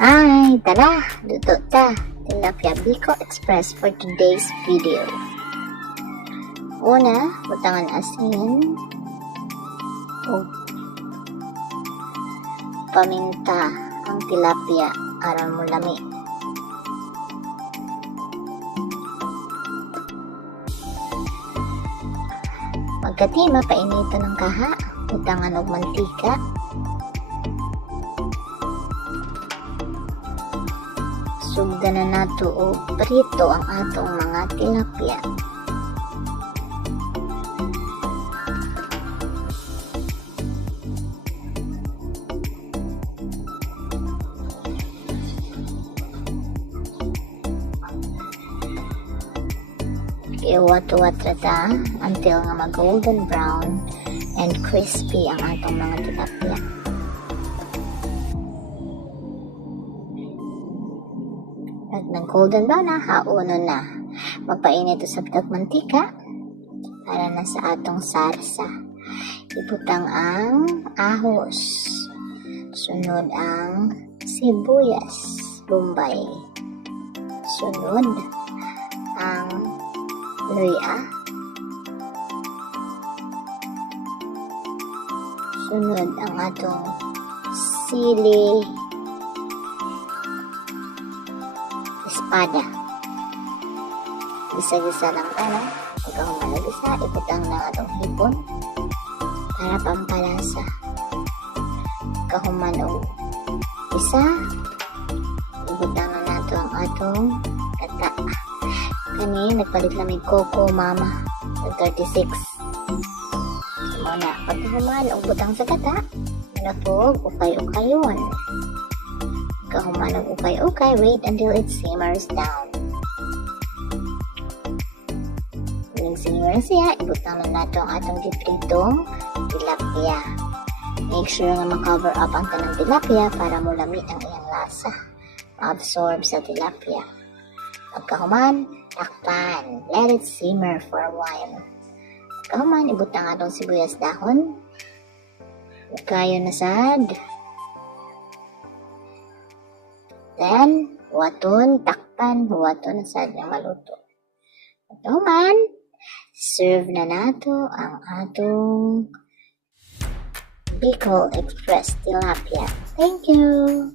Ay, tara, luto ta. Tilapia Bicol Express for today's video. Una, butangan asin o paminta ang tilapia aron mo lami. Pagkati mapainitan ng kaha, butangan og mantika. Sugdan na nato o prito ang atong mga tilapia. Iwat-wat ta until nga mag-golden brown and crispy ang atong mga tilapia. Pag nag-golden brown na, hauno na. Mapainit sa pitag mantika para na sa atong sarsa. Ibutang ang ahos. Sunod ang sibuyas, bombay. Sunod ang luya. Sunod ang atong sili espada. Gisa-gisa lang tayo. Pagka humalagisa, ibutang ng atong hipon para pampalasa. Kahumanog isa, ibutang na nato ang atong kata. Kani, nagpalit lang may Coco Mama ng 36. Muna, pagkahumanog butang sa kata, napog, ukay-ukayon. Kahumanog ukay-ukay, wait until it simmers down. When simmer siya, ibutang na nato ang atong gipritong tilapia. Make sure nga ma-cover up ang tanang tilapia para mulami ang iyang lasa. Ma-absorb sa tilapia. Pagkahuman, takpan. Let it simmer for a while. Pagkahuman, ibutang atong sibuyas dahon. Ukayon na sad. Then, huwaton, takpan, huwaton na sad yung maluto. Pagkahuman, serve na nato ang atong Bicol Express Tilapia. Thank you!